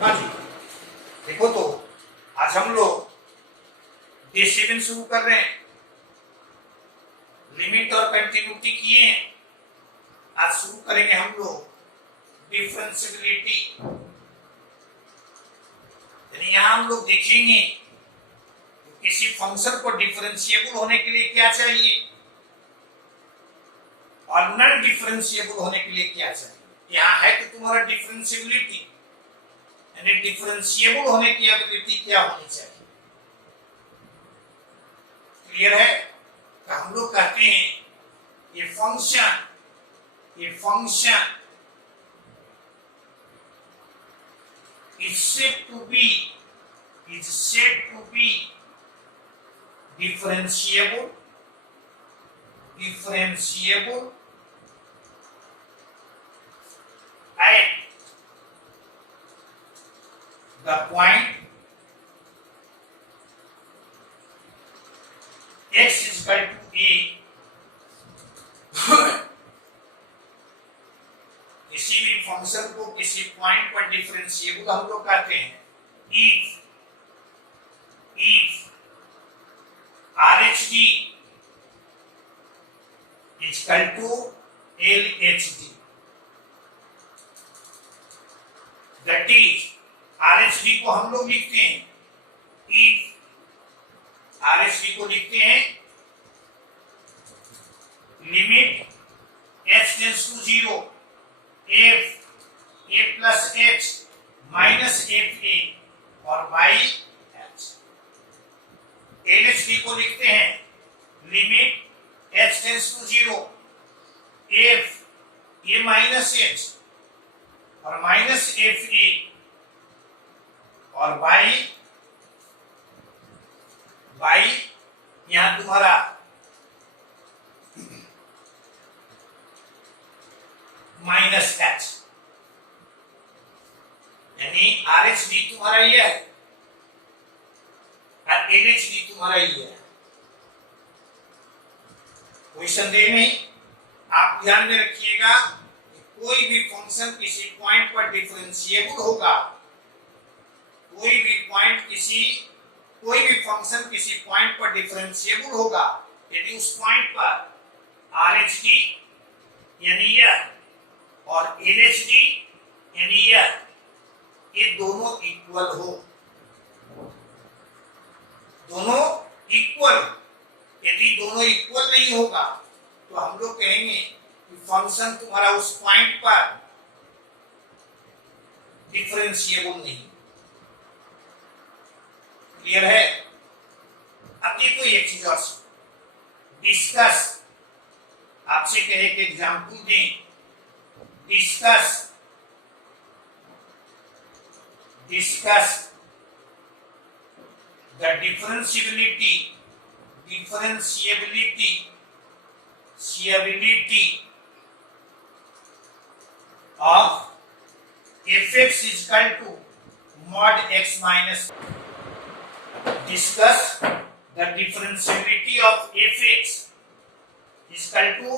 हाँ जी, देखो तो आज हम लोग डे 7 शुरू कर रहे हैं। लिमिट और कंटिन्यूटी किए हैं। आज शुरू करेंगे हम लोग डिफरेंशियबिलिटी। यानी यहां हम लोग देखेंगे तो किसी फंक्शन को डिफरेंशिएबल होने के लिए क्या चाहिए और नॉन डिफरेंशिएबल होने के लिए क्या चाहिए। यहां है कि तुम्हारा डिफरेंशियबिलिटी, यानी डिफरेंशिएबल होने की एबिलिटी क्या होनी चाहिए। क्लियर है? तो हम लोग कहते हैं ये function is said to be differentiable at the point x is equal to a। किसी भी फंक्शन को किसी पॉइंट पर डिफरेंशिएबल हम लोग कहते हैं if RHD is equal to LHD, that is RHD को हम लोग लिखते हैं if RHD को लिखते हैं limit h tends to 0 f a plus h minus f a और by h। LHD को लिखते हैं limit h tends to 0 f a minus h और minus f a और by यहां तुम्हारा माइनस एच, यानी RHD तुम्हारा ये है और LHD तुम्हारा ये है। कोई संदेह नहीं। आप ध्यान में रखिएगा कि कोई भी फंक्शन किसी पॉइंट पर डिफरेंशिएबल होगा, कोई भी फंक्शन किसी पॉइंट पर डिफरेंशिएबल होगा यदि उस पॉइंट पर RHD यानी यह और LHD यानी ये दोनों इक्वल हो। दोनों इक्वल, यदि दोनों इक्वल नहीं होगा तो हम लोग कहेंगे कि फंक्शन तुम्हारा उस पॉइंट पर डिफरेंशिएबल नहीं। क्लियर है? अब देखो एक चीज और डिस्कस, आपसे कहे कि एग्जाम्पल दें। discuss the differentiability of fx is equal to mod x minus। discuss the differentiability of fx is equal to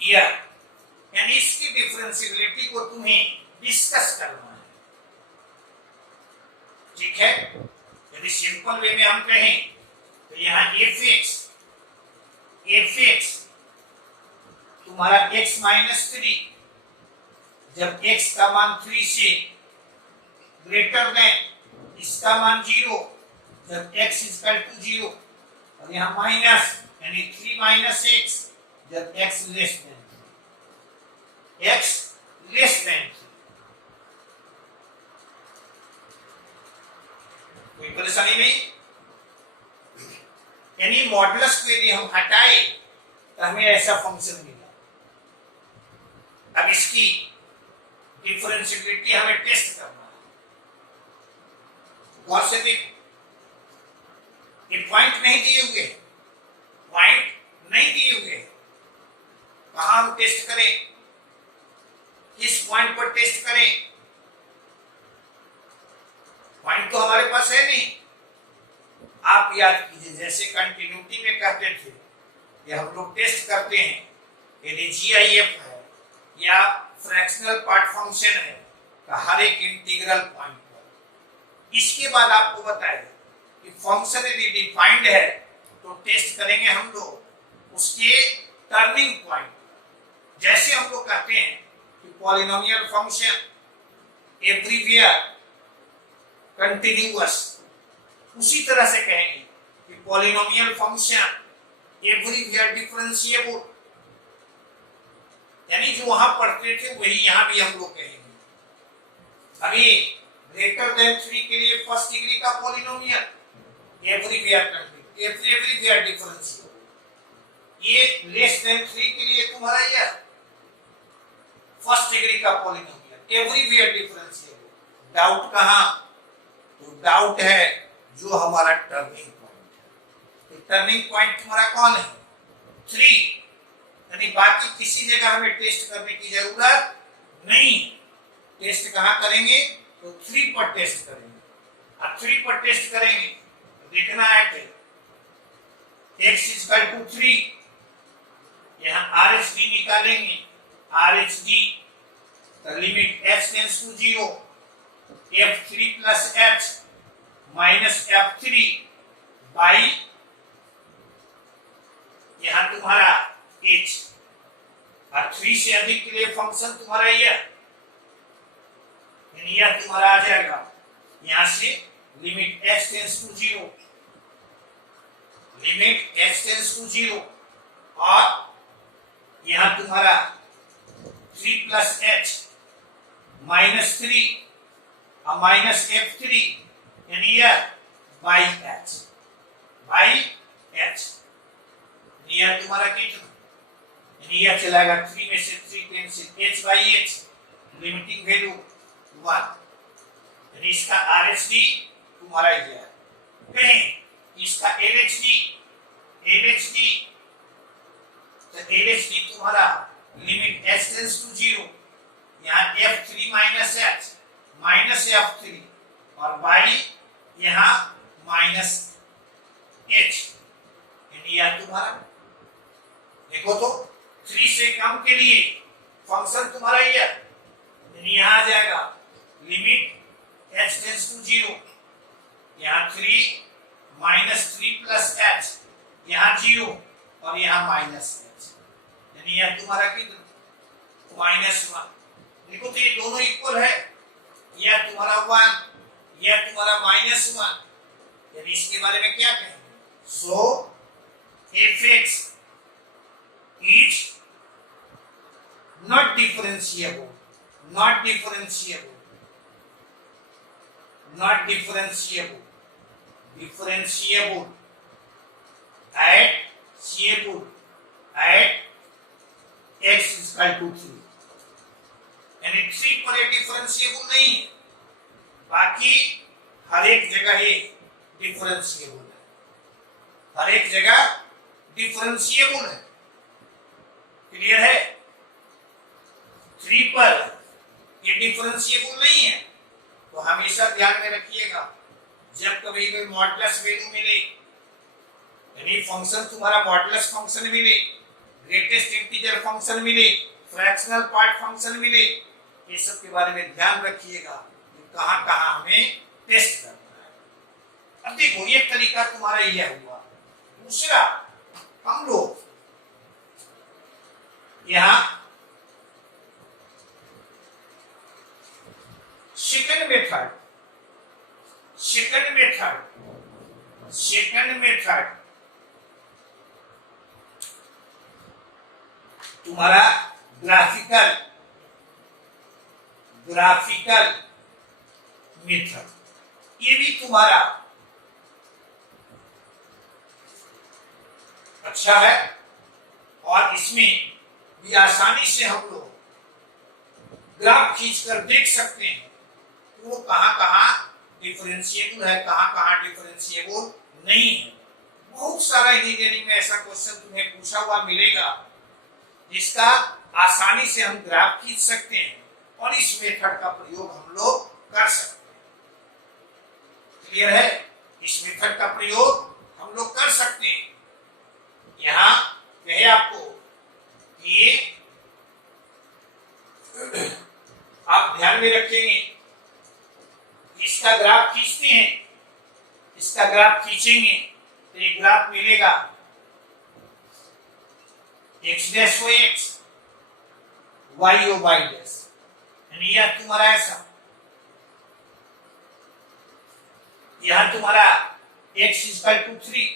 here, यानी इसकी डिफरेंशियबिलिटी को तुम्हें डिस्कस करना है। ठीक है? यदि सिंपल वे में हम कहें तो यहाँ fx तुम्हारा x माइनस 3, जब x का मान 3 से ग्रेटर देन इसका मान 0, जब x इज इक्वल टू 0 और यहाँ माइनस यानी 3 माइनस x जब x less than x less than. कोई परेशानी नहीं। यानी मॉडुलस को यदि हम हटाए तो हमें ऐसा फंक्शन मिला। अब इसकी डिफरेंशियबिलिटी हमें टेस्ट करना है। गौर से देखो, ये पॉइंट नहीं दिए हुए, कहां हम टेस्ट करें, किस पॉइंट पर टेस्ट करें? पॉइंट तो हमारे पास है नहीं। आप याद कीजिए, जैसे कंटिन्यूटी में कहते थे, ये हम लोग टेस्ट करते हैं यदि GIF है या फ्रैक्शनल पार्ट फंक्शन है तो हर एक इंटीग्रल पॉइंट पर इसके बाद आपको बताया कि फंक्शन यदि डिफाइंड है तो टेस्ट करेंगे हम लोग उसके टर्निंग पॉइंट। जैसे हम लोग कहते हैं कि पॉलिनोमियल फंक्शन एवरीवेयर कंटिन्यूअस, उसी तरह से कहेंगे कि पॉलिनोमियल फंक्शन एवरीवेयर डिफरेंशिएबल। यानी जो वहां पढ़ते थे वही यहां भी हम लोग कहेंगे। अभी ग्रेटर देन 3 के लिए फर्स्ट डिग्री का पॉलिनोमियल एवरीवेयर डिफरेंशिएबल। ये लेस देन 3 के लिए तुम्हारा ये फर्स्ट डिग्री का पॉलिनोमियल एवरीवेयर डिफरेंशिएबल। डाउट कहां? तो डाउट है जो हमारा टर्निंग पॉइंट है। तो टर्निंग पॉइंट तुम्हारा कौन है? 3। यानी बाकी किसी जगह हमें टेस्ट करने की जरूरत नहीं। टेस्ट कहां करेंगे? तो 3 पर टेस्ट करेंगे। अब 3 पर टेस्ट करेंगे तो देखना है कि x = 3, यहां RHD निकालेंगे। RHD the limit h tends to 0, f3 plus h minus f3 by यहां तुम्हारा h। और 3 से अधिक के लिए फंक्शन तुम्हारा यह तुम्हारा आ जाएगा यहां से limit h tends to 0, limit h tends to 0 और यहां तुम्हारा 3 plus h minus 3 और minus f3 यानी यह by h यह तुम्हारा कितना, यानी यह चलाएगा 3 में से 3 cancel, h by h limiting value 1। यानी इसका RHD तुम्हारा ये है। कहें इसका LHD तो LHD तुम्हारा लिमिट h टेंड्स टू 0, यहाँ f3 minus h minus f3 और by यहाँ minus h, यानी यह तुम्हारा देखो तो 3 से कम के लिए फंक्शन तुम्हारा ये यानी यहाँ आ जाएगा लिमिट h टेंड्स टू 0, यहाँ 3 minus 3 plus h यहाँ 0 और यहाँ minus h, यानी यह तुम्हारा कितना -1। देखो तो ये दोनों इक्वल है, यह तुम्हारा 1 यह तुम्हारा -1, यानी इसके बारे में क्या कहेंगे? सो fx is not differentiable at x is equal to 3, यानी 3 पर ये डिफरेंशिएबल नहीं है, बाकी हर एक जगह ये डिफरेंशिएबल है, हर एक जगह डिफरेंशिएबल है। क्लियर है? 3 पर ये डिफरेंशिएबल नहीं है, तो हमेशा ध्यान में रखिएगा जब कभी कोई मॉडुलस वैल्यू मिले, यानी फंक्शन तुम्हारा मॉडुलस फंक्शन मिले, ग्रेटेस्ट इंटीजर फंक्शन मिले, फ्रैक्शनल पार्ट फंक्शन मिले, ये सब के बारे में ध्यान रखिएगा कि कहां हमें टेस्ट करना है। अब देखो ये तरीका तुम्हारा यह हुआ। दूसरा हम लोग यहां सेकंड मेथड तुम्हारा ग्राफिकल मेथड, ये भी तुम्हारा अच्छा है और इसमें भी आसानी से हम लोग ग्राफ खींचकर देख सकते हैं कि वो कहां डिफरेंशिएबल है, कहां डिफरेंशिएबल नहीं है। बहुत सारा इंजीनियरिंग में ऐसा क्वेश्चन तुम्हें पूछा हुआ मिलेगा जिसका आसानी से हम ग्राफ खींच सकते हैं और इस मेथड का प्रयोग हम लोग कर सकते हैं। क्लियर है? इस मेथड का प्रयोग हम लोग कर सकते हैं। यहां कहे आपको कि आप ध्यान में रखेंगे इसका इसका ग्राफ खींचते हैं, इसका ग्राफ खींचेंगे तो एक ग्राफ मिलेगा x dash O x, y O y dash, यानी यह तुम्हारा ऐसा, यहां तुम्हारा x इक्वल टू 3,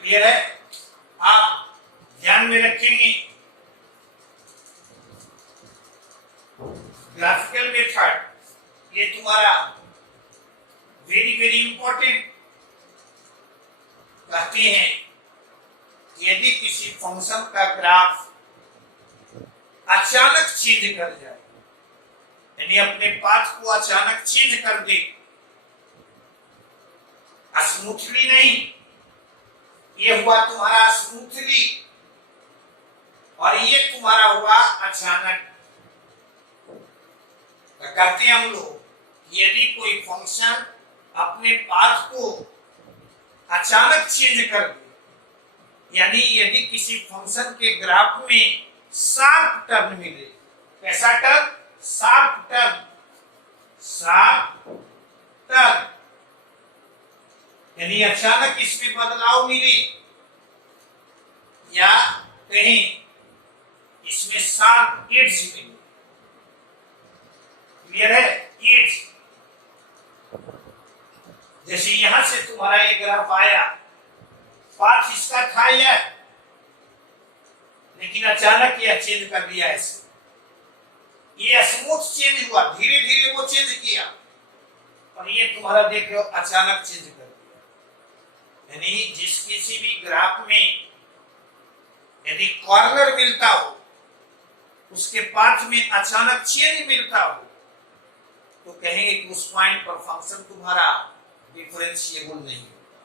क्लियर है। आप ध्यान में रखेंगे ग्राफिकल मेथड ये तुम्हारा वेरी वेरी इंपॉर्टेंट। कहते हैं यदि किसी फंक्शन का ग्राफ अचानक चेंज कर जाए, यानी अपने पाथ को अचानक चेंज कर दे, स्मूथली नहीं, ये हुआ तुम्हारा स्मूथली और ये तुम्हारा हुआ अचानक। तो कहते हैं हम लोग यदि कोई फंक्शन अपने पाथ को अचानक चेंज कर दे, यानी यदि किसी फंक्शन के ग्राफ में शार्प टर्न मिले, कैसा turn? Sharp turn, sharp turn, यानी अचानक इसमें बदलाव मिले या कहीं इसमें शार्प एड्ज मिले, क्लियर है? एड्ज, जैसे यहां से तुम्हारा ये ग्राफ आया, पाथ इसका था यह, लेकिन अचानक यह चेंज कर दिया ऐसे, ये स्मूथ चेंज हुआ, धीरे धीरे वो चेंज किया, और ये तुम्हारा देख रहे हो अचानक चेंज कर दिया। यानी जिस किसी भी ग्राफ में यदि कॉर्नर मिलता हो, उसके पाथ में अचानक चेंज मिलता हो, तो कहेंगे कि उस पॉइंट पर फंक्शन तुम्हारा डिफरेंशिएबल नहीं होगा,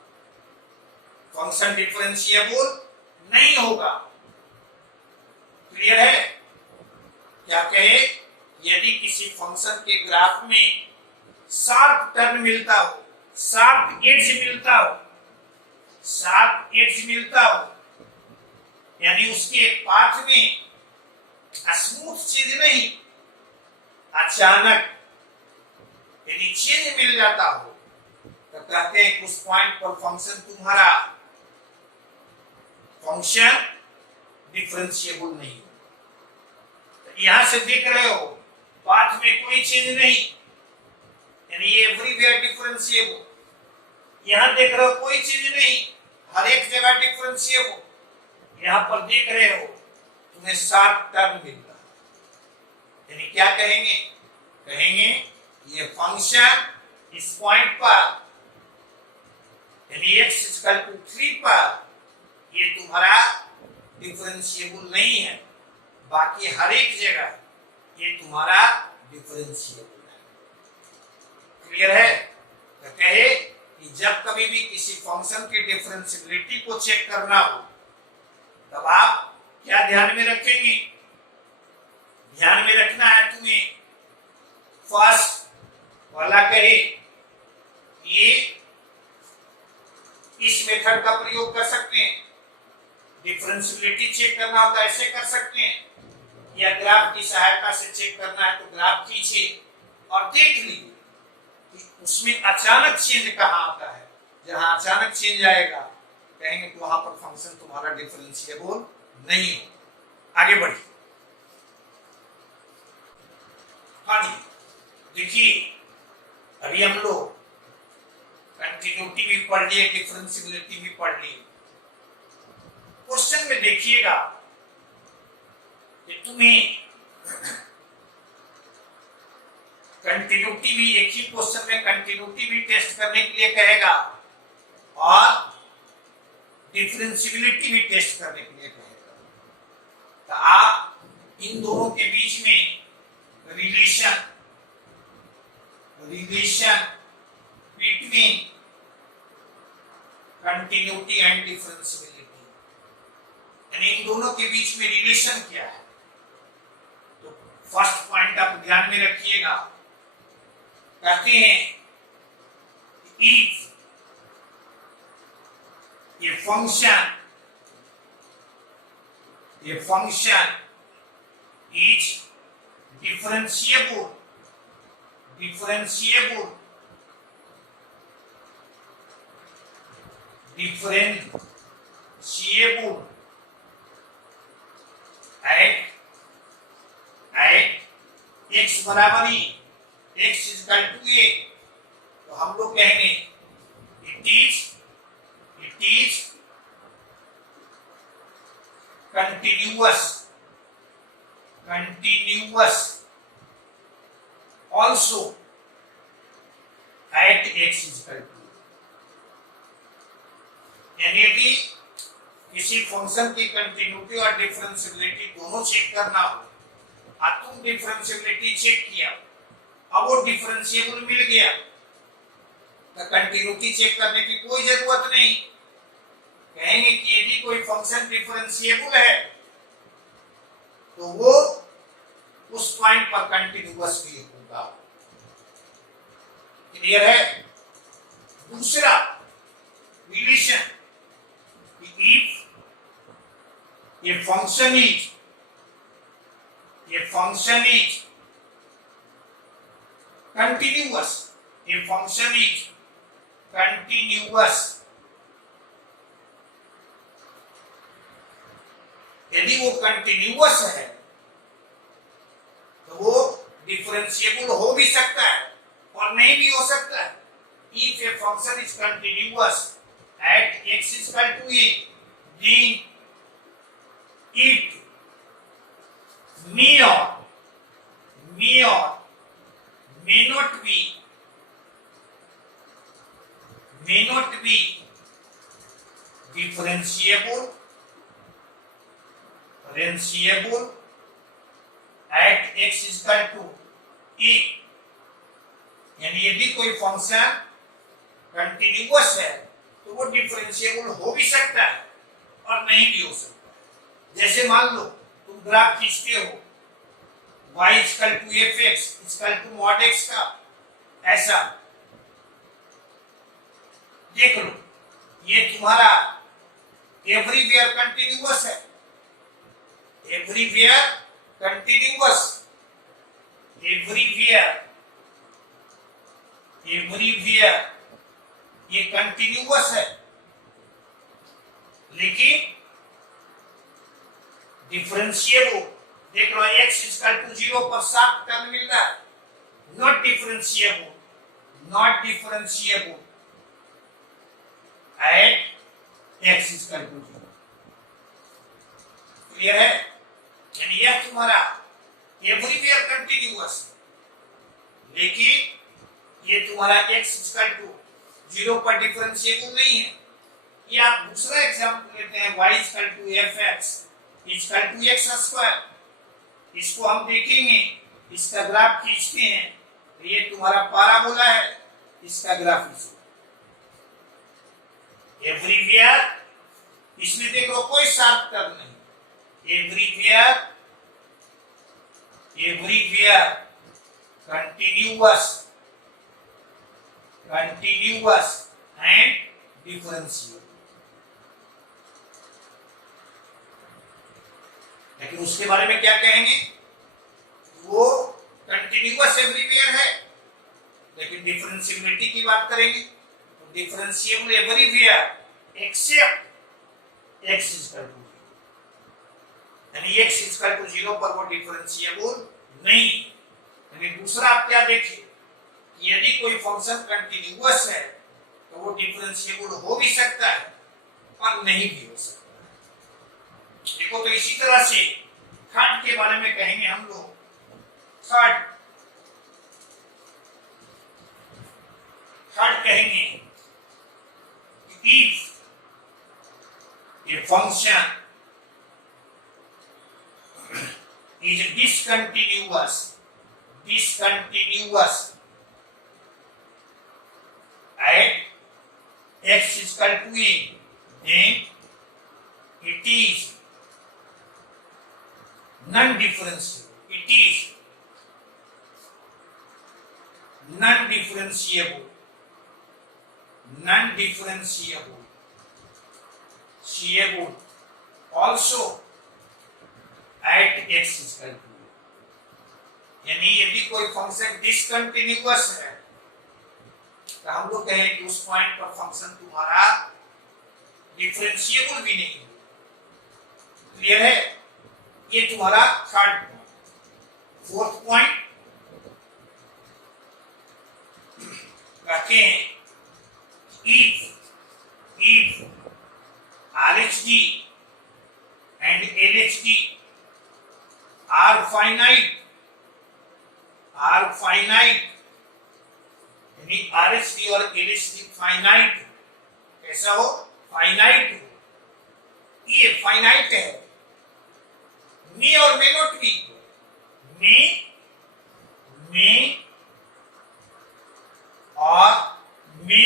फंक्शन डिफरेंशिएबल नहीं होगा। क्लियर है? क्या कहे? यदि किसी फंक्शन के ग्राफ में शार्प टर्न मिलता हो, शार्प एड्ज मिलता हो, शार्प एड्ज मिलता हो, यानी उसके पाथ में स्मूथ चेंज नहीं, अचानक यदि चेंज मिल जाता हो, तो कहते हैं कि उस पॉइंट पर फंक्शन तुम्हारा फंक्शन डिफरेंशिएबल नहीं हो। तो यहां से देख रहे हो पाथ में कोई चेंज नहीं, यानी ये एवरीवेयर डिफरेंशिएबल। यहां देख रहे हो कोई चेंज नहीं, हर एक जगह डिफरेंशिएबल। यहां पर देख रहे हो तुम्हें शार्प टर्न मिल रहा, यानी क्या कहेंगे? कहेंगे ये फंक्शन इस पॉइंट पर, यानी x इक्वल टू 3 पर, ये तुम्हारा डिफरेंशिएबल नहीं है, बाकी हर एक जगह ये तुम्हारा डिफरेंशिएबल है। क्लियर है? तो कहे कि जब कभी भी किसी फंक्शन की डिफरेंशिएबिलिटी को चेक करना हो, तब आप क्या ध्यान में रखेंगे? ध्यान में रखना है तुम्हें, फर्स्ट वाला कहे ये इस मेथड का प्रयोग कर सकते हैं, डिफरेंशिएबिलिटी चेक करना होता है ऐसे कर सकते हैं, या ग्राफ की सहायता से चेक करना है तो ग्राफ खींचिए और देख लीजिए कि उसमें अचानक चेंज कहां आता है। जहां अचानक चेंज आएगा कहेंगे कि वहां पर फंक्शन तुम्हारा डिफरेंशिएबल नहीं हो। आगे बढ़िए। हाँ जी, देखिए अभी हम लोग कंटिन्यूटी भी पढ़ लिए, डिफरेंशिएबिलिटी भी पढ़ लिए। क्वेश्चन में देखिएगा कि तुम्हें कंटिन्यूटी भी, एक ही क्वेश्चन में कंटिन्यूटी भी टेस्ट करने के लिए कहेगा और डिफरेंशिएबिलिटी भी टेस्ट करने के लिए कहेगा। तो आप इन दोनों के बीच में relation between continuity and differentiability, यानी इन दोनों के बीच में रिलेशन क्या है, तो फर्स्ट पॉइंट आप ध्यान में रखिएगा। कहते हैं इफ ये function is differentiable differentiable differentiable at x बराबर ही x इक्वल टू a, तो हम लोग कहेंगे it is continuous also at x equal to, यानी कि किसी फंक्शन की कंटिन्यूटी और डिफरेंशियबिलिटी दोनों चेक करना हो, अब तुम डिफरेंशियबिलिटी चेक किया, अब वो डिफरेंशिएबल मिल गया, तो कंटिन्यूटी चेक करने की कोई जरूरत नहीं। कहेंगे कि यदि कोई फंक्शन डिफरेंशिएबल है तो वो उस पॉइंट पर कंटिन्यूअस भी होगा। क्लियर है? दूसरा relation, if a function is continuous, यदि वो कंटिन्यूअस है तो वो डिफरेंशिएबल हो भी सकता है और नहीं भी हो सकता है। If a function is continuous at x is equal to a, then it may or may not be differentiable at x is equal to a, यानी यदि कोई फंक्शन कंटिन्यूअस है तो वो डिफरेंशिएबल हो भी सकता है और नहीं भी हो सकता। जैसे मान लो तुम ग्राफ खींचते हो y equal to fx equal to mod x का, ऐसा देख लो, ये तुम्हारा एवरीवेयर कंटिन्यूअस है, एवरीवेयर ये कंटिन्यूअस है, लेकिन डिफरेंशिएबल देख लो x इक्वल टू 0 पर साफ टर्म मिल रहा है, not differentiable at x equal to 0। Clear है? यानी यह तुम्हारा एवरीवेयर कंटिन्यूअस, लेकिन ये तुम्हारा x इक्वल टू 0 पर डिफरेंशिएबल नहीं है। ये आप दूसरा एग्जांपल लेते हैं, y equal to fx equal to x square, इसको हम देखेंगे, इसका ग्राफ खींचते हैं तो ये तुम्हारा पैराबोला है, इसका ग्राफ एवरीवेयर, इसमें देखो कोई शार्प टर्म नहीं, एवरीवेयर कंटिन्यूअस एंड डिफरेंशिएबल। लेकिन उसके बारे में क्या कहेंगे? वो कंटिन्यूअस एवरीवेयर है, लेकिन डिफरेंशिएबिलिटी की बात करेंगे तो differentiable everywhere except x equal to 0, यानी x इक्वल टू 0 पर वो डिफरेंशिएबल नहीं। यानी दूसरा आप क्या देखें, यदि कोई फंक्शन कंटिन्यूअस है तो वो डिफरेंशिएबल हो भी सकता है और नहीं भी हो सकता। देखो, तो इसी तरह से थर्ड के बारे में कहेंगे हम लोग। थर्ड कहेंगे if a function is discontinuous at x is equal to a, then it is non-differentiable also at x is equal to, यानी यदि कोई फंक्शन डिसकंटिन्यूअस है तो हम लोग कहें कि उस पॉइंट पर फंक्शन तुम्हारा डिफरेंशिएबल भी नहीं है। क्लियर है? ये तुम्हारा थर्ड पॉइंट। फोर्थ पॉइंट कहते हैं if RHD and LHD are finite यानी RHD और LHD फाइनाइट, कैसा हो? फाइनाइट हो। ये फाइनाइट है, मे और मे नॉट बी, मे और may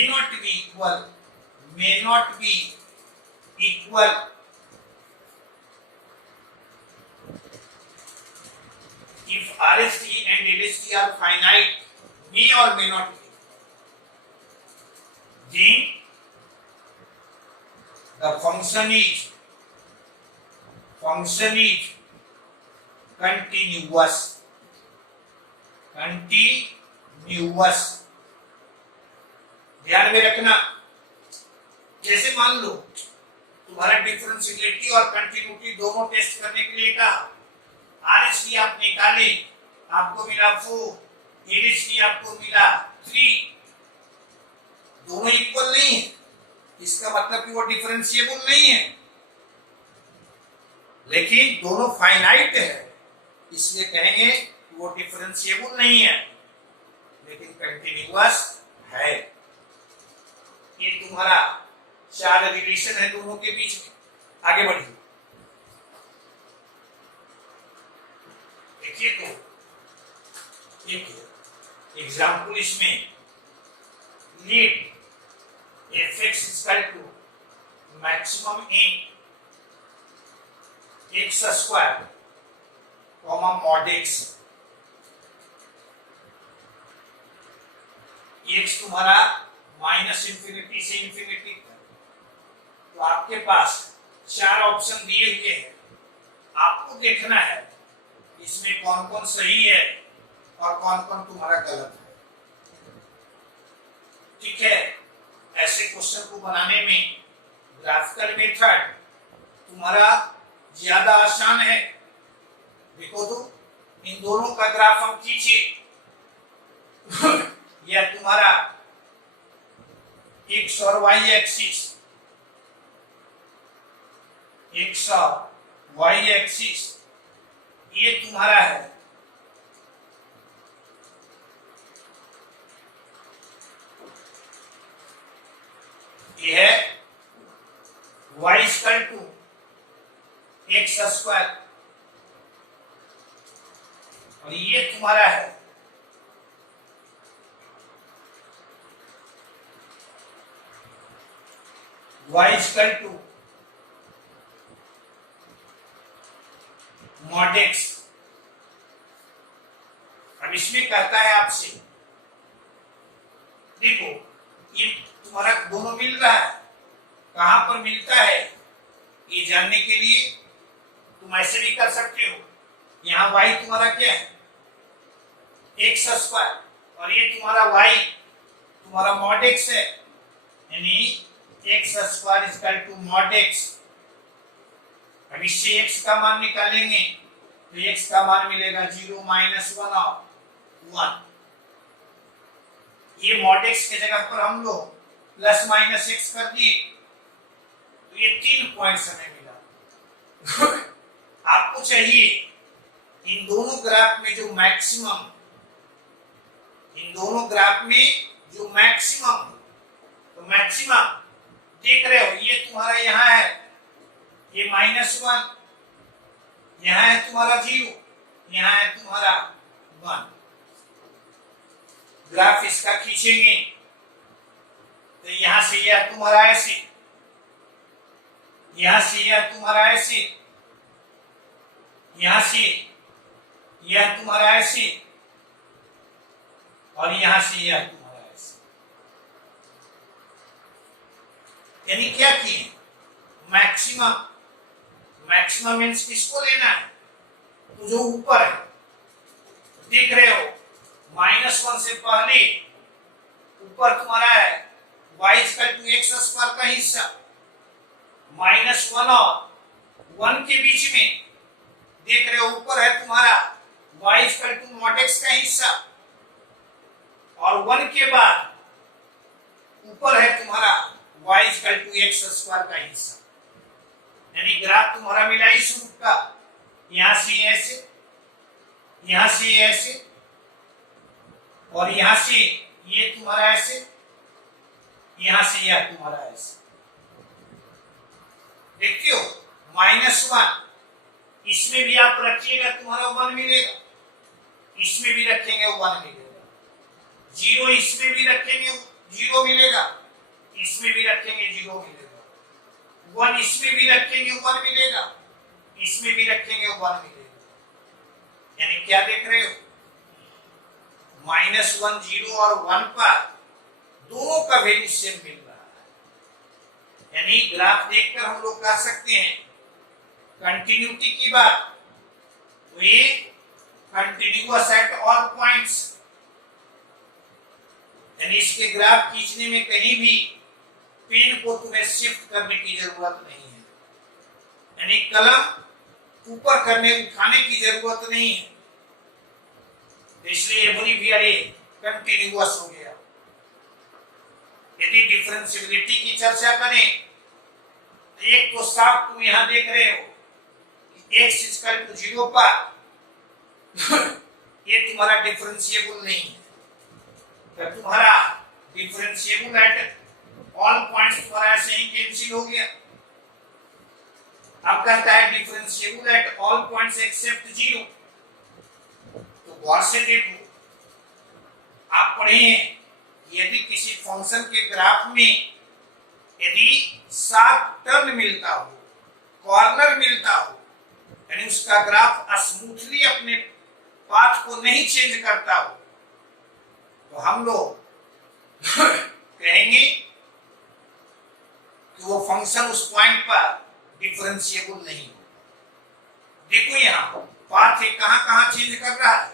not be equal if RHD and LHD are finite, may or may not be, then the function is continuous। ध्यान में रखना, जैसे मान लो तुम्हारा डिफरेंशिएबिलिटी और कंटिन्यूटी दोनों टेस्ट करने के लिए कहा, आरएचडी आप निकाले, आपको मिला 4, एलएचडी आपको मिला 3, दोनों इक्वल नहीं है, इसका मतलब कि वो डिफरेंशिएबल नहीं है, लेकिन दोनों फाइनाइट है, इसलिए कहेंगे वो डिफरेंशिएबल नहीं है लेकिन कंटिन्यूअस है। ये तुम्हारा 4 रिलेशन है दोनों के बीच में। आगे बढ़िए, देखिए तो एक एग्जाम्पल इसमें, let fx equal to maximum in x square comma mod x। x तुम्हारा माइनस इंफिनिटी से इंफिनिटी तक, तो आपके पास 4 ऑप्शन दिए हुए हैं, आपको देखना है इसमें कौन कौन सही है और कौन कौन तुम्हारा गलत है। ठीक है? ऐसे क्वेश्चन को बनाने में ग्राफिकल मेथड तुम्हारा ज्यादा आसान है। देखो तो, इन दोनों का ग्राफ हम खींचे, यह तुम्हारा x और y एक्सिस, x और y एक्सिस ये तुम्हारा है, ये है y equal to x square, और ये तुम्हारा है y equal to mod x। अब इसमें कहता है आपसे, देखो ये तुम्हारा दोनों मिल रहा है, कहां पर मिलता है ये जानने के लिए तुम ऐसे भी कर सकते हो, यहाँ y तुम्हारा क्या है? x स्क्वायर, और ये तुम्हारा y तुम्हारा मॉड x है, यानी x square equal to mod x। अब इससे x का मान निकालेंगे तो x का मान मिलेगा 0 -1 और 1। ये मॉड x के जगह पर हम लोग प्लस माइनस x कर दिए तो ये 3 पॉइंट्स हमें मिला। आपको चाहिए इन दोनों ग्राफ में जो मैक्सिमम, इन दोनों ग्राफ में जो मैक्सिमम, तो मैक्सिमम देख रहे हो, ये तुम्हारा यहाँ है, ये -1, यहाँ है तुम्हारा 0, यहाँ है तुम्हारा 1। ग्राफ इसका खींचेंगे तो यहाँ से यह तुम्हारा ऐसे, यहाँ से यह तुम्हारा ऐसे, यहाँ से यह तुम्हारा ऐसे, और यहाँ से यह तुम्हारा ऐसे। यानी क्या किए? मैक्सिमम, मैक्सिमम मीन्स किसको लेना है? तो जो ऊपर है, देख रहे हो -1 से पहले ऊपर तुम्हारा है y = x स्क्वायर का हिस्सा, -1 और 1 के बीच में देख रहे हो ऊपर है तुम्हारा y = mod x का हिस्सा, और 1 के बाद ऊपर है तुम्हारा y = x स्क्वायर का हिस्सा। यानी ग्राफ तुम्हारा मिला इस रूप का, यहां से ऐसे, यहां से ऐसे, और यहां से ये तुम्हारा ऐसे, यहां से यह तुम्हारा ऐसे। देखते हो -1, इसमें भी आप रखिएगा तुम्हारा 1 मिलेगा, इसमें भी रखेंगे 1 मिलेगा, 0 इसमें भी रखेंगे 0 मिलेगा, इसमें भी रखेंगे 0 मिलेगा, 1 इसमें भी रखेंगे 1 मिलेगा, इसमें भी रखेंगे 1 मिलेगा। यानी क्या देख रहे हो, -1, 0 और 1 पर दोनों का वैल्यू सेम मिल रहा है। यानी ग्राफ देखकर हम लोग कह सकते हैं कंटिन्यूटी की बात, तो ये कंटिन्यूअस एट ऑल पॉइंट्स। यानी इसके ग्राफ खींचने में कहीं भी पेन को तुम्हें शिफ्ट करने की जरूरत नहीं है, यानी कलम ऊपर करने उठाने की जरूरत नहीं है, इसलिए एवरीवेयर कंटिन्यूअस हो गया। यदि डिफरेंशियबिलिटी की चर्चा करें तो एक तो साफ तुम यहां देख रहे हो x = 0 पर ये तुम्हारा डिफरेंशिएबल नहीं है, तो तुम्हारा डिफरेंशिएबल एट ऑल पॉइंट्स तुम्हारा ऐसे ही कैंसिल हो गया। अब कहता है differentiable at all points accept 0, तो गौर से देखो, आप पढ़े हैं यदि किसी फंक्शन के ग्राफ में यदि 7 टर्न मिलता हो, कॉर्नर मिलता हो, यानी उसका ग्राफ स्मूथली अपने पाथ को नहीं चेंज करता हो, तो हम लोग कहेंगे कि वो फंक्शन उस पॉइंट पर डिफरेंशिएबल नहीं हो। देखो यहाँ पाथ कहां चेंज कर रहा है,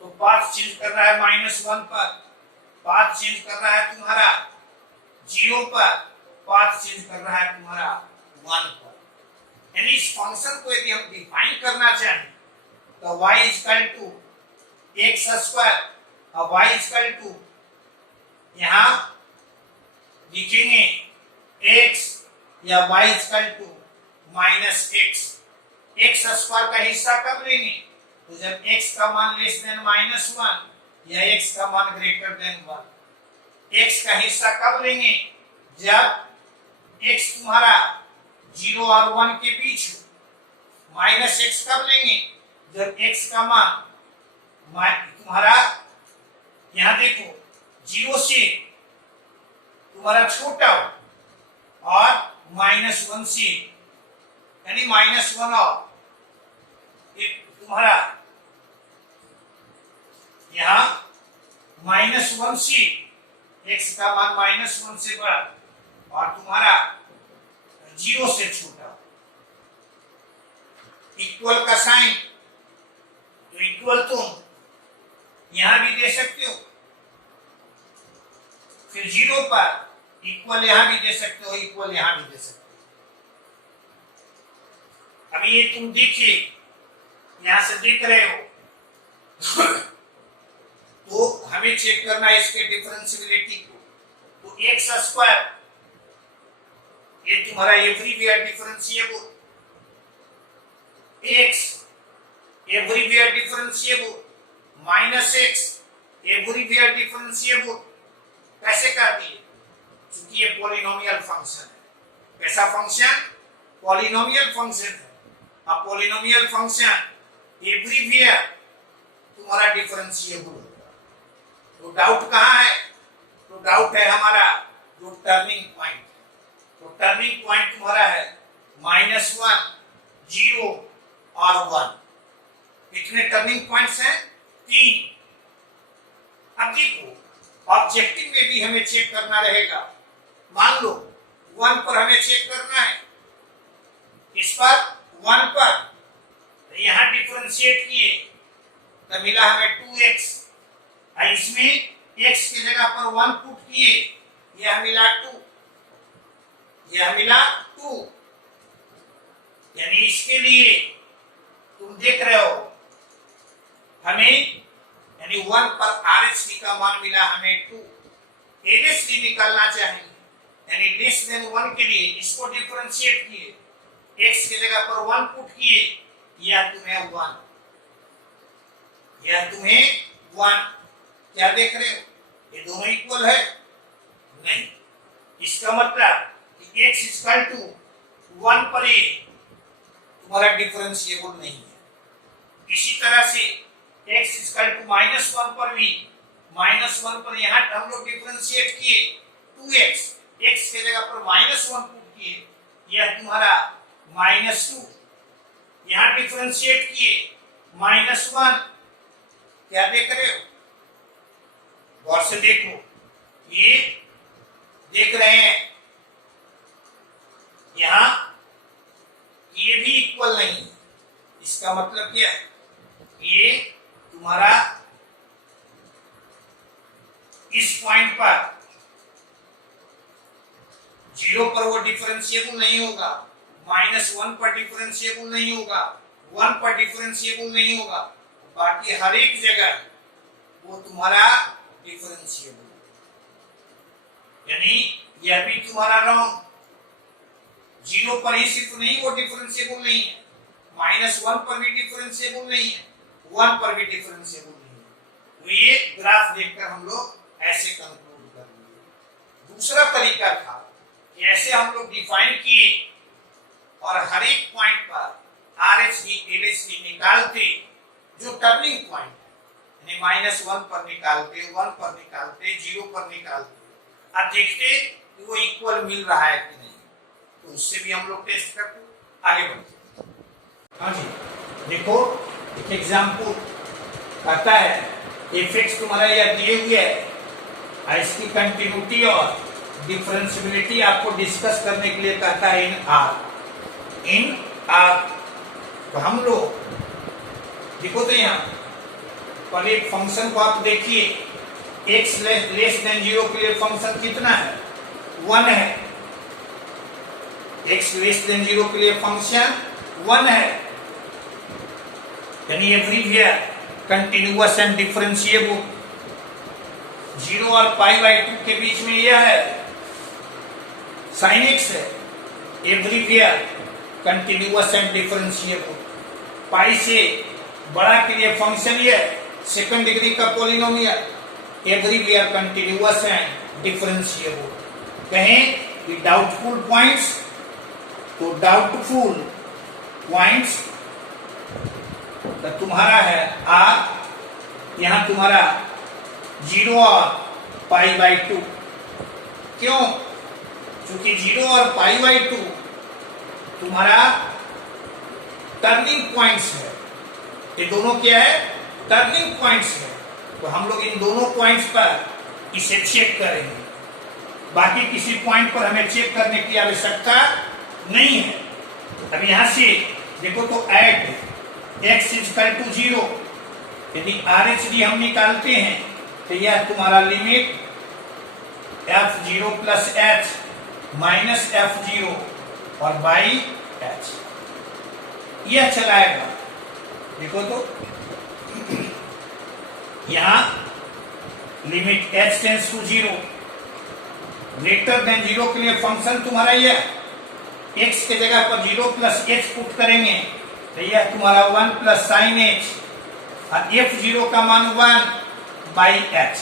तो पाथ चेंज कर रहा है -1 पर, पाथ चेंज कर रहा है तुम्हारा 0 पर, पाथ चेंज कर रहा है तुम्हारा 1 पर। यानी इस फंक्शन को यदि हम डिफाइन करना चाहें तो y = x² और y = यहां लिखेंगे x या y = -x, x² का हिस्सा कब लेंगे, तो जब x का मान <-1 या x का मान <1। x का हिस्सा कब लेंगे, जब x तुम्हारा 0 और 1 के बीच, -x कब लेंगे, जब x का मान तुम्हारा यहां देखो 0 से तुम्हारा छोटा हो और -1 से, यानी -1 और तुम्हारा यहां -1 से x का मान -1 से बड़ा और तुम्हारा 0 से छोटा। इक्वल का साइन, तो इक्वल तुम यहां भी दे सकते हो, फिर 0 पर इक्वल यहां भी दे सकते हो, इक्वल यहां भी दे सकते हो। अभी ये तुम देखिए, यहां से देख रहे हो तो हमें चेक करना है इसके डिफरेंशियबिलिटी को, तो x² ये तुम्हारा everywhere differentiable, x everywhere differentiable, -x everywhere differentiable. कैसे कर दिए, क्योंकि ये पॉलिनोमियल फंक्शन है। कैसा फंक्शन, पॉलिनोमियल फंक्शन है। अब पॉलिनोमियल फंक्शन एवरीवेयर तुम्हारा डिफरेंशिएबल होगा, तो डाउट कहां है, तो डाउट है हमारा जो टर्निंग पॉइंट, तो टर्निंग पॉइंट तुम्हारा है -1, 0 और 1। कितने टर्निंग पॉइंट्स हैं, 3। अब देखो ऑब्जेक्टिव में भी हमें चेक करना रहेगा, मान लो 1 पर हमें चेक करना है, इस पर 1 पर, तो यहां डिफरेंशिएट किए तो मिला हमें 2x। इसमें x की जगह पर 1 पुट किए, यह मिला 2, यह मिला 2। यानी इसके लिए तुम देख रहे हो हमें यानी 1 पर RHD का मान मिला हमें 2। LHD निकालना चाहिए, यानी लेस देन 1 के लिए इसको डिफरेंशिएट किए, x की जगह पर 1 पुट किए, यह तुम्हें 1, यह तुम्हें 1। क्या देख रहे हो, ये दोनों इक्वल है? नहीं। इसका मतलब कि x इक्वल टू 1 पर ये तुम्हारा डिफरेंशिएबल नहीं है। इसी तरह से x इक्वल टू -1 पर भी -1 पर यहाँ हम लोग डिफरेंशिएट किए 2x, x के जगह पर -1 पुट किए, यह तुम्हारा -2। यहाँ डिफरेंशिएट किए -1। क्या देख रहे हो, गौर से देखो, ये देख रहे हैं यहां ये भी इक्वल नहीं है। इसका मतलब क्या है, ये तुम्हारा इस पॉइंट पर 0 पर वो डिफरेंशिएबल नहीं होगा, -1 पर डिफरेंशिएबल नहीं होगा, 1 पर डिफरेंशिएबल नहीं होगा, बाकी हर एक जगह वो तुम्हारा डिफरेंशिएबल। यानी यह भी तुम्हारा रॉन्ग, 0 पर ही सिर्फ नहीं वो डिफरेंशिएबल नहीं है, -1 पर भी डिफरेंशिएबल नहीं है, 1 पर भी डिफरेंशिएबल नहीं है। तो ये ग्राफ देखकर हम लोग ऐसे कंक्लूड कर लेंगे। दूसरा तरीका था कि ऐसे हम लोग डिफाइन किए और हर एक पॉइंट पर RHD LHD निकालते, जो टर्निंग पॉइंट है, यानी -1 पर निकालते, 1 पर निकालते, 0 पर निकालते, अब देखते कि वो इक्वल मिल रहा है कि नहीं। तो उससे भी हम लोग टेस्ट करते, आगे बढ़ते। हाँ जी, देखो एक एग्जाम्पल कहता है fx तुम्हारा यह दिए हुए है, इसकी कंटिन्यूटी और डिफरेंशिएबिलिटी आपको डिस्कस करने के लिए कहता है इन R। तो हम लोग देखो तो यहाँ पर एक फंक्शन को आप देखिए, x लेस देन 0 के लिए फंक्शन कितना है, 1 है। x लेस देन 0 के लिए फंक्शन 1 है, यानी एवरीवेयर कंटिन्यूअस एंड डिफरेंशिएबल। 0 और π/2 के बीच में यह है sin x है, एवरीवेयर कंटिन्यूअस एंड डिफरेंशिएबल। पाई से बड़ा के लिए फंक्शन ये सेकंड डिग्री का polynomial, everywhere continuous and differentiable. कहें कि डाउटफुल पॉइंट्स, तो डाउटफुल पॉइंट्स तो तुम्हारा है R, यहां तुम्हारा 0 और π/2। क्यों? क्योंकि 0 और π/2 तुम्हारा टर्निंग पॉइंट्स है। ये दोनों क्या है, टर्निंग पॉइंट्स है। तो हम लोग इन दोनों पॉइंट्स पर इसे चेक करेंगे, बाकी किसी पॉइंट पर हमें चेक करने की आवश्यकता नहीं है। अब यहां से देखो तो ऐड x इक्वल टू 0, यदि RHD हम निकालते हैं तो यह तुम्हारा limit f0 plus h minus f0 और बाई h यह चलाएगा। देखो तो यहां limit h tends to 0 greater than 0 के लिए फंक्शन तुम्हारा यह x के जगह पर 0 प्लस h पुट करेंगे तो यह तुम्हारा 1 प्लस साइन h और f0 का मान 1 बाई h।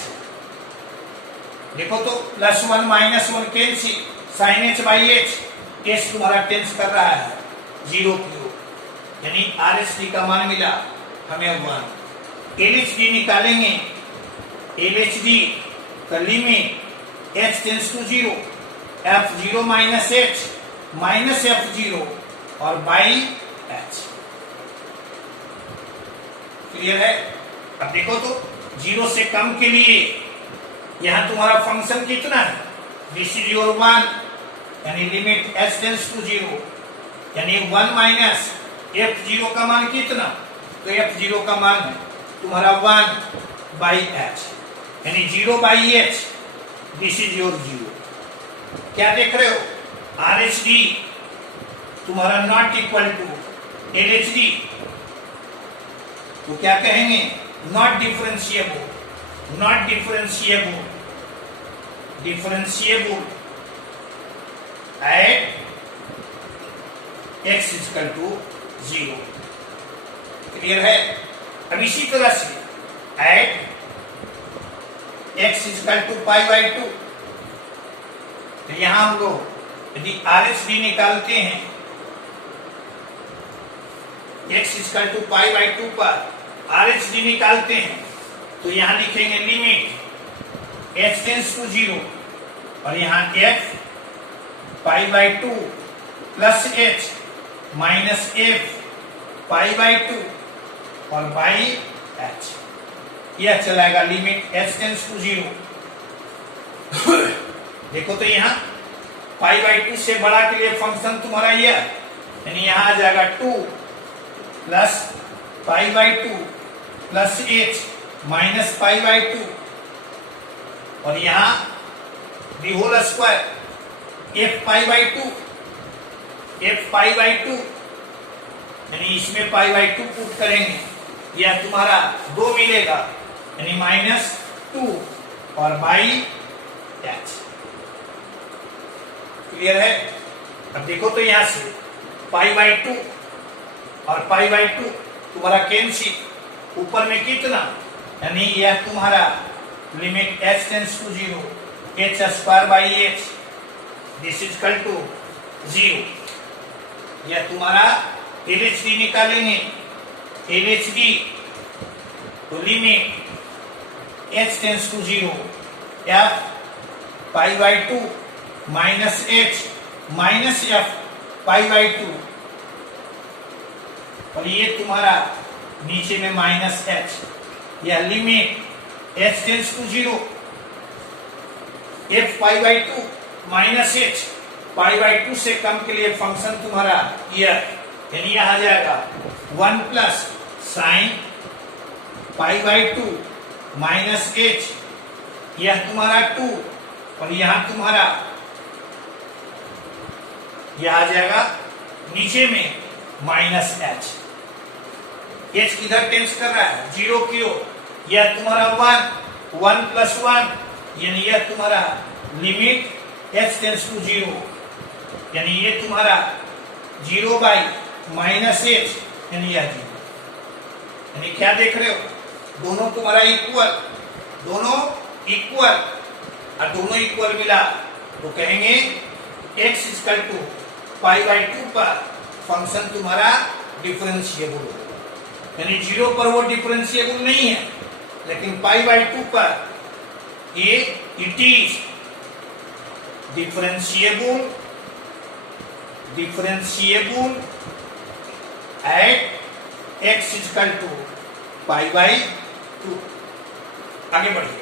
देखो तो +1 -1 cancel, sine h by h, h तुम्हारा टेंस कर रहा है 0 की ओर, यानी RHD का मान मिला हमें 1। LHD निकालेंगे, LHD का limit h tends to 0, f0 minus h minus f0 और बाई h। क्लियर है? अब देखो तो 0 से कम के लिए यहां तुम्हारा फंक्शन कितना है, दिस इज योर 1, यानी लिमिट h टेंस टू 0, यानी 1 माइनस f0 का मान कितना, तो f0 का मान है तुम्हारा 1/h, यानी 0/h, दिस इज योर 0। क्या देख रहे हो? RHD तुम्हारा नॉट इक्वल टू LHD, तो क्या कहेंगे? Not differentiable, not differentiable, differentiable at x equal to 0। Clear है? अब इसी तरह से एट x इक्वल टू π/2, तो यहां हम लोग यदि RHD निकालते हैं x इक्वल टू π/2 पर RHD निकालते हैं, तो यहां लिखेंगे लिमिट h टेंड्स टू 0 और यहां f π/2 plus h minus f π/2 और बाई h, यह चलाएगा लिमिट h टेंड्स टू 0। देखो तो यहाँ π/2 से बड़ा के लिए फंक्शन तुम्हारा यह, यानी यहाँ आ जाएगा 2 प्लस π/2 प्लस h माइनस π/2 और यहाँ the whole square f π/2, f π/2, यानी इसमें π/2 पुट करेंगे, यह तुम्हारा 2 मिलेगा, यानी -2 और बाई h। क्लियर है? अब देखो तो यहां से π/2 और π/2 तुम्हारा कैंसिल, ऊपर में कितना, यानी यह तुम्हारा limit h tends to 0 h²/h, this is equal to 0। यह तुम्हारा LHD निकालेंगे, LHD तो limit h tends to 0 f π/2 minus h minus f π/2 और ये तुम्हारा नीचे में माइनस h, यह limit h tends to 0 f π/2 minus h π/2 से कम के लिए फंक्शन तुम्हारा यह, यानी यह आ जाएगा 1 प्लस साइन π/2 माइनस h, यह तुम्हारा 2 और यहां तुम्हारा यह आ जाएगा नीचे में माइनस h। h किधर टेंस कर रहा है? 0 की ओर, यह तुम्हारा 1 प्लस 1, यानी यह तुम्हारा लिमिट h टेंस टू 0, यानी ये तुम्हारा 0/-h, यानी यह 0। यानी क्या देख रहे हो? दोनों तुम्हारा इक्वल, दोनों इक्वल, और दोनों इक्वल मिला तो कहेंगे x इक्वल टू π/2 पर फंक्शन तुम्हारा डिफरेंशिएबल होगा, यानी 0 पर वो डिफरेंशिएबल नहीं है, लेकिन π/2 पर ये it is differentiable at x equal to π/2। आगे बढ़िए।